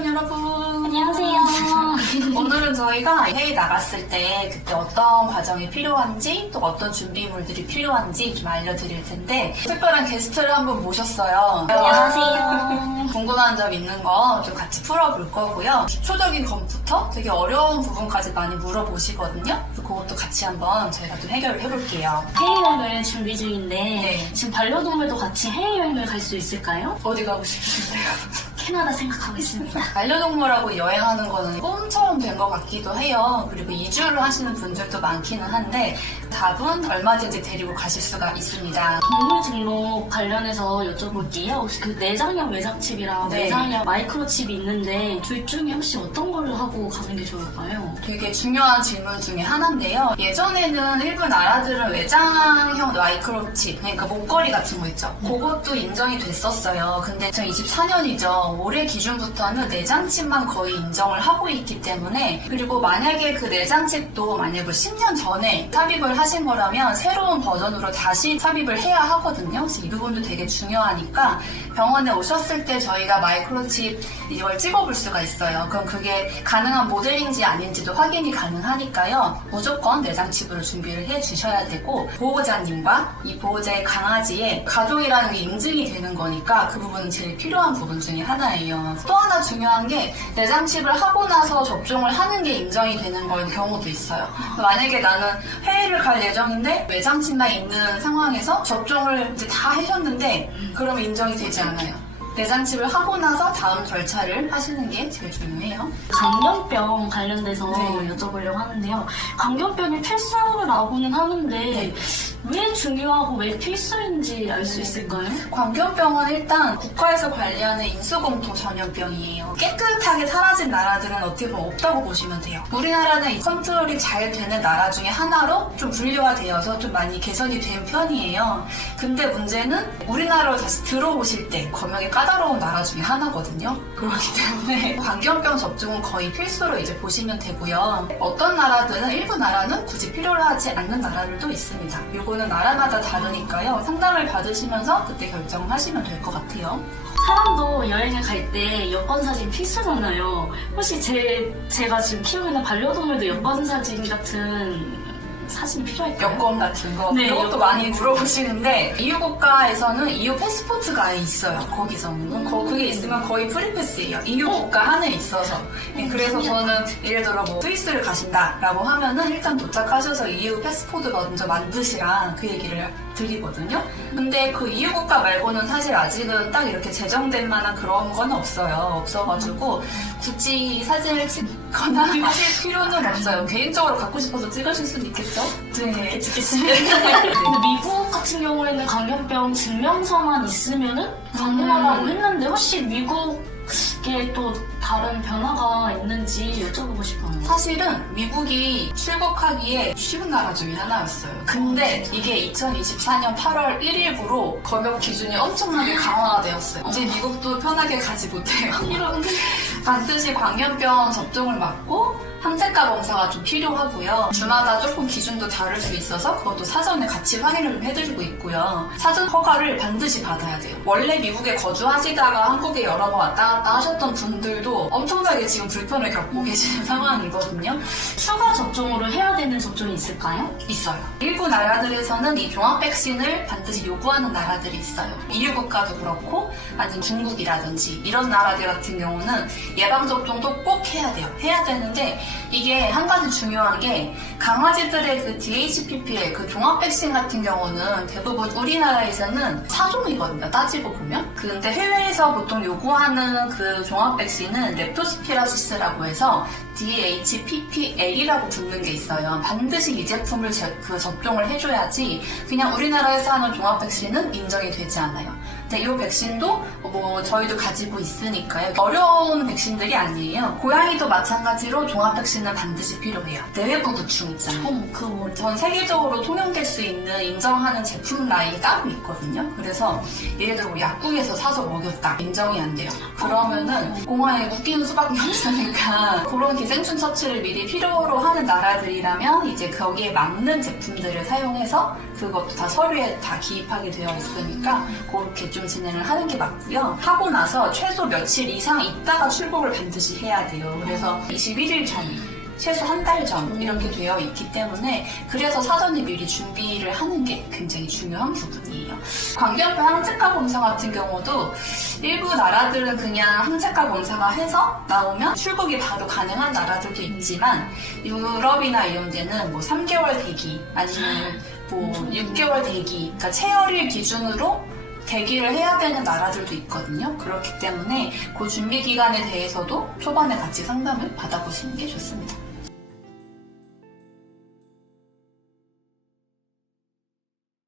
시청 여러분 안녕하세요. 오늘은 저희가 해외 나갔을 때 그때 어떤 과정이 필요한지 또 어떤 준비물들이 필요한지 좀 알려드릴 텐데 특별한 게스트를 한분 모셨어요. 안녕하세요. 궁금한 점 있는 거 좀 같이 풀어볼 거고요. 기초적인 것부터 되게 어려운 부분까지 많이 물어보시거든요. 그것도 같이 한번 저희가 좀 해결을 해볼게요. 해외여행을 준비 중인데 네. 지금 반려동물도 같이 해외여행을 갈 수 있을까요? 어디 가고 싶으신데요? 캐나다 생각하고 있습니다. 반려동물하고 여행하는 거는 꿈처럼 된 것 같기도 해요. 그리고 이주를 하시는 분들도 많기는 한데 답은 얼마든지 데리고 가실 수가 있습니다. 동물 등록 관련해서 여쭤볼게요. 혹시 그 내장형 외장칩이랑 네. 내장형 마이크로칩이 있는데 둘 중에 혹시 어떤 걸로 하고 가는 게 좋을까요? 되게 중요한 질문 중에 하나인데요. 예전에는 일부 나라들은 외장형 마이크로칩, 그러니까 목걸이 같은 거 있죠. 그것도 인정이 됐었어요. 근데 2024년이죠. 올해 기준부터는 내장칩만 거의 인정을 하고 있기 때문에, 그리고 만약에 그 내장칩도 만약에 10년 전에 삽입을 하신 거라면 새로운 버전으로 다시 삽입을 해야 하거든요. 그래서 이 부분도 되게 중요하니까 병원에 오셨을 때 저희가 마이크로칩 이걸 찍어볼 수가 있어요. 그럼 그게 가능한 모델인지 아닌지도 확인이 가능하니까요. 무조건 내장칩으로 준비를 해주셔야 되고, 보호자님과 이 보호자의 강아지의 가족이라는 게 인증이 되는 거니까 그 부분은 제일 필요한 부분 중에 하나예요. 또 하나 중요한 게 내장칩을 하고 나서 접종을 하는 게 인정이 되는 경우도 있어요. 만약에 나는 해외를 갈 예정인데 외장칩만 있는 상황에서 접종을 이제 다 하셨는데 그러면 인정이 되지 않아요. 내장칩을 하고 나서 다음 절차를 하시는 게 제일 중요해요. 광견병 관련돼서 네. 여쭤보려고 하는데요. 광견병이 필수라고는 하는데 네. 왜 중요하고 왜 필수인지 알 수 있을까요? 광견병은 일단 국가에서 관리하는 인수공통 전염병이에요. 깨끗하게 사라진 나라들은 어떻게 보면 없다고 보시면 돼요. 우리나라는 이 컨트롤이 잘 되는 나라 중에 하나로 좀 분류가 되어서 좀 많이 개선이 된 편이에요. 근데 문제는 우리나라로 다시 들어오실 때 검역이 까다로운 나라 중에 하나거든요. 그렇기 때문에 광견병 접종은 거의 필수로 이제 보시면 되고요. 어떤 나라들은 일부 나라는 굳이 필요로 하지 않는 나라들도 있습니다. 이거는 나라마다 다르니까요. 상담을 받으시면서 그때 결정하시면 될 것 같아요. 사람도 여행을 갈 때 여권 사진 필수잖아요. 혹시 제가 지금 키우고 있는 반려동물도 여권 사진 같은 사진이 필요할까요? 여권 같은 거 네, 이것도 여권. 많이 물어보시는데 EU 국가에서는 EU 패스포트가 아예 있어요. 거기서는 그게 있으면 거의 프리패스예요. EU 국가 안에 있어서. 그래서 저는 예를 들어 뭐 스위스를 가신다라고 하면은 일단 도착하셔서 EU 패스포트 먼저 만드시라 그 얘기를 드리거든요. 근데 그 EU 국가 말고는 사실 아직은 딱 이렇게 제정될 만한 그런 건 없어요. 없어가지고 굳이 사진을 찍거나 하실 필요는 없어요. 개인적으로 갖고 싶어서 찍으실 수는 있겠죠? 네, 찍겠습니다. 근데 미국 같은 경우에는 광견병 증명서만 있으면은 가능하다고 했는데 혹시 미국에 또 다른 변화가 있는지 여쭤보고 싶어요. 사실은 미국이 출국하기에 쉬운 나라 중에 하나였어요. 근데 이게 2024년 8월 1일부로 검역 기준이 엄청나게 강화가 되었어요. 이제 미국도 편하게 가지 못해요. 이런 반드시 광견병 접종을 맞고 항체가 검사가 좀 필요하고요. 주마다 조금 기준도 다를 수 있어서 그것도 사전에 같이 확인을 좀 해드리고 있고요. 사전 허가를 반드시 받아야 돼요. 원래 미국에 거주하시다가 한국에 여러 번 왔다 갔다 하셨던 분들도 엄청나게 지금 불편을 겪고 계시는 상황이거든요. 추가 접종으로 해야 되는 접종이 있을까요? 있어요. 일부 나라들에서는 이 종합 백신을 반드시 요구하는 나라들이 있어요. EU 국가도 그렇고 아니면 중국이라든지 이런 나라들 같은 경우는 예방접종도 꼭 해야 돼요. 해야 되는데 이게 한 가지 중요한 게 강아지들의 그 DHPPL 그 종합 백신 같은 경우는 대부분 우리나라에서는 4종이거든요. 따지고 보면. 근데 해외에서 보통 요구하는 그 종합 백신은 렙토스피라시스라고 해서 DHPPL이라고 붙는 게 있어요. 반드시 이 제품을 접종을 해줘야지 그냥 우리나라에서 하는 종합 백신은 인정이 되지 않아요. 근데 이 백신도 뭐 저희도 가지고 있으니까요. 어려운 백신들이 아니에요. 고양이도 마찬가지로 종합 백신은 반드시 필요해요. 내외부 구충 있잖아요. 그거 전 세계적으로 통용될 수 있는 인정하는 제품 라인이 따로 있거든요. 그래서 예를 들어 뭐 약국에서 사서 먹였다. 인정이 안 돼요. 그러면은 공항에 웃기는 수밖에 없으니까 그런 기생충 처치를 미리 필요로 하는 나라들이라면 이제 거기에 맞는 제품들을 사용해서 그것도 다 서류에 다 기입하게 되어 있으니까 그렇게 좀 좀 진행을 하는 게 맞고요. 하고 나서 최소 며칠 이상 있다가 출국을 반드시 해야 돼요. 그래서 21일 전, 최소 한 달 전 이렇게 되어 있기 때문에 그래서 사전에 미리 준비를 하는 게 굉장히 중요한 부분이에요. 광견병 항체가 검사 같은 경우도 일부 나라들은 그냥 항체가 검사가 해서 나오면 출국이 바로 가능한 나라들도 있지만 유럽이나 이런 데는 뭐 3개월 대기 아니면 뭐 6개월 대기, 그러니까 체열일 기준으로 대기를 해야 되는 나라들도 있거든요. 그렇기 때문에 그 준비 기간에 대해서도 초반에 같이 상담을 받아보시는 게 좋습니다.